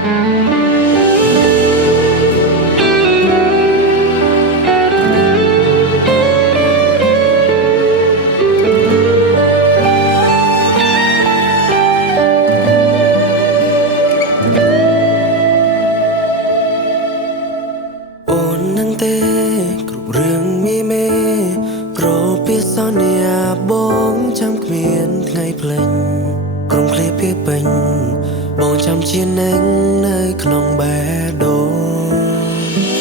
គ្រប់រឿងមានមេក្រពីសន្យាបងចាំគ្មានថ្ងៃភ្លេចក្រុមឃ្លាពីពេញបងចាំជានឹងនៅក្នុងបេះដូង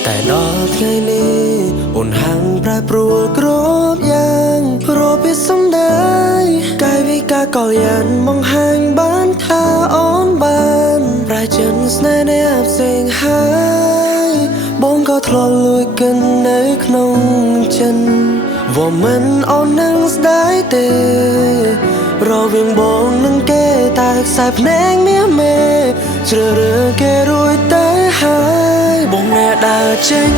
តែដល់ថ្ងៃនេះអូនហាំងប្រែប្រួលគ្រប់យ៉ាងរពីសំដីកាយវិការក៏យ៉ាងបង្ហាញបានថាអូនបានប្រែចិនស្នេហ៍អ្នកផ្សេងហើយបងក៏ធ្លាប់លួចកិននៅក្នុងចិនវាមិនអូននឹងស្ដាយទេរវាងបងនឹងគេតែខ្សែភ្នែកមាសមេជ្រើរើគេរួចទៅហើយបងអ្នកដើរចេញ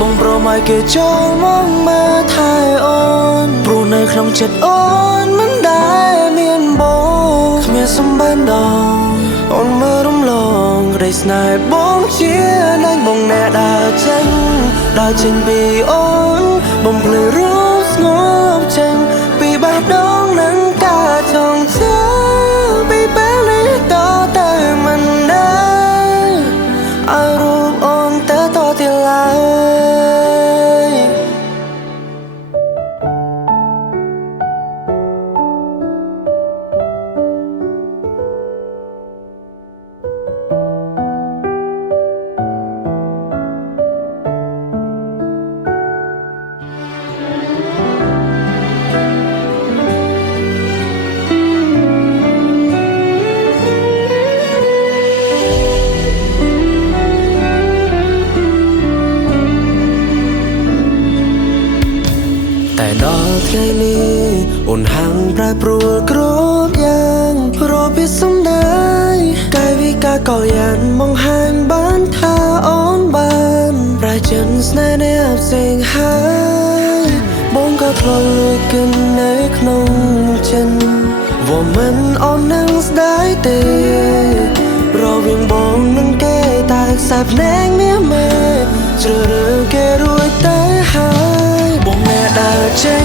បងប្រមឲ្យគេចូលមកមើលថែអូនព្រោះនៅក្នុងចិត្តអូនមិនដែលមានបងគ្មានសម្បត្តិដល់អូនមើលរំលងក្ដីស្នេហ៍បងជាណាញ់បងអ្នកដើរចេញពីអូនបងភ្លឺរូបស្ងប់ចេញពីបេះដូងនឹងការចងចាំពីពេលនេះតទៅមិនដែរឲ្យរូបអូនទៅតទៀតឡើយតែដល់ថ្ងៃនេះអូនហាំងប្រែប្រួលគ្រប់យ៉ាងរពីសំដីកាយវិការក៏យ៉ាងបង្ហាញបានថាអូនបានប្រែចិនស្នេហ៍អ្នកផ្សេងហើយបងក៏ធ្លាប់លួចកិននៅក្នុងចិនវាមិនអូននឹងស្ដាយទេរវាងបងនឹងគេតែខ្សែភ្នែកមាសមេជ្រើរើគេរួចទៅហើយបងអ្នកដើរចេញ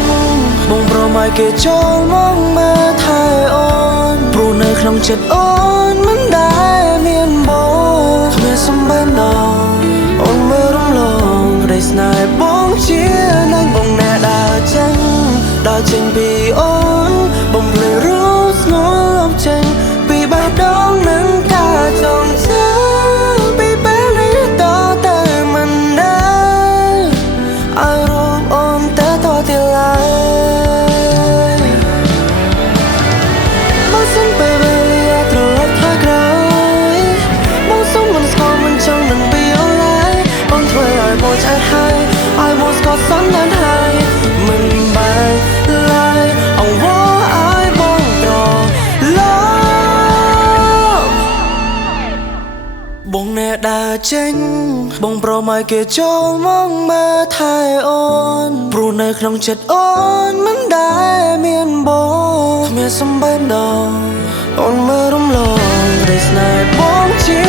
បងប្រមឲ្យគេចូលមកមើលថែអូនព្រោះនៅក្នុងចិត្តអូនមិនដែលមានបងគ្មានសម្បត្តិដល់អូនមើលរំលងក្ដីស្នេហ៍បងជាណាញ់បងអ្នកដើរចេញពីអូនបងភ្លឺរូបស្ងប់ចេញពីបេះដូងនឹងការចងចាំពីពេលនេះតទៅមិនដែរឲ្យរូបអូនទៅតទៀតឡើយបើសិនពេលវេលាត្រឡប់ថយក្រោយបងសុំមិនស្គាល់មិនចង់នឹងពីអូនឡើយអូនធ្វើឲ្យបងឆ្អែតហើយឲ្យបងស្គាល់សន្តានហើយមិនបានឡើយអង្វរឲ្យបងត្រឡប់បងអ្នកដើរចេញបងប្រមឲ្យគេចូលមកមើលថែអូនព្រោះនៅក្នុងចិត្តអូនមិនដែលមានបងគ្មានសម្បត្តិដល់អូនមើលរំលងក្ដីស្នេហ៍បងជា